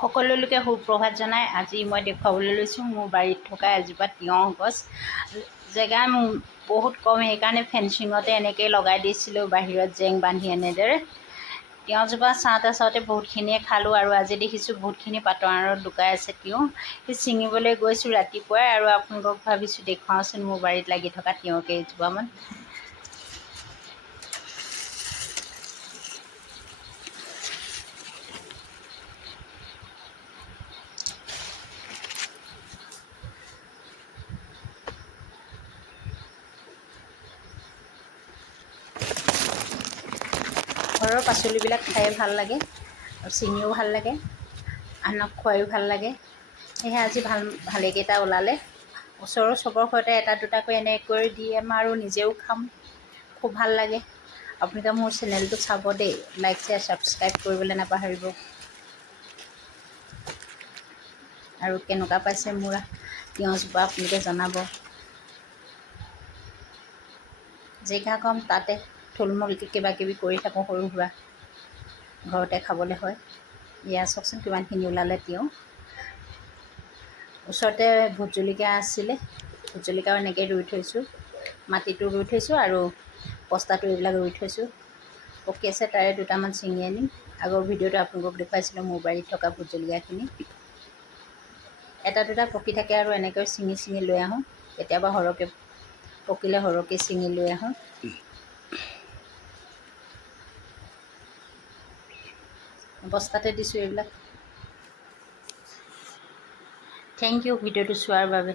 সকলোকে সুপ্ৰভাত জনাই আজি মই দেখুৱাবলৈ লৈছোঁ মোৰ বাৰীত থকা এজোপা তিয়ঁহ গছ। জেগা বহুত কম, সেইকাৰণে ফেঞ্চিঙতে এনেকৈ লগাই দিছিলোঁ, বাহিৰত জেং বান্ধি এনেদৰে। তিয়ঁহজোপা চাওঁতে চাওঁতে বহুতখিনিয়ে খালোঁ আৰু আজি দেখিছোঁ বহুতখিনি পাতৰ আঁৰত লুকাই আছে তিয়ঁহ। সেই ছিঙিবলৈ গৈছোঁ ৰাতিপুৱাই আৰু আপোনালোকক ভাবিছোঁ দেখুৱাওঁচোন মোৰ বাৰীত লাগি থকা তিয়ঁহ কেইজোপামান। ঘৰৰ পাচলিবিলাক খাই ভাল লাগে আৰু ছিঙিও ভাল লাগে, আনক খুৱাইও ভাল লাগে। সেয়েহে আজি ভালেকেইটা ওলালে। ওচৰৰ চবৰ ঘৰতে এটা দুটাকৈ এনেকৈ দি আৰু নিজেও খাম, খুব ভাল লাগে। আপোনালোকে মোৰ চেনেলটো চাব দেই, লাইক শ্বেয়াৰ ছাবস্ক্ৰাইব কৰিবলৈ নাপাহৰিব। আৰু কেনেকুৱা পাইছে মোৰ তিয়ঁহজোপা আপোনালোকে জনাব। জেগা কম, তাতে থুলমূলকৈ কিবাকিবি কৰি থাকোঁ সৰু সুৰা, ঘৰতে খাবলৈ হয়। এয়া চাওকচোন কিমানখিনি ওলালে তিয়ঁহ। ওচৰতে ভোট জলকীয়া আছিলে, ভোট জলকীয়াও এনেকৈ ৰুই থৈছোঁ, মাটিটো ৰুই থৈছোঁ আৰু বস্তাটো এইবিলাক ৰুই থৈছোঁ। পকি আছে, তাৰে দুটামান ছিঙি আনিম। আগৰ ভিডিঅ'টো আপোনালোকক দেখুৱাইছিলোঁ মোৰ বাৰীত থকা ভোট জলকীয়াখিনি। এটা দুটা পকি থাকে আৰু এনেকৈ ছিঙি ছিঙি লৈ আহোঁ। কেতিয়াবা সৰহকৈ পকিলে সৰহকৈ ছিঙি লৈ আহোঁ। বস্তাতে দিছোঁ এইবিলাক। থেংক ইউ ভিডিঅ'টো চোৱাৰ বাবে।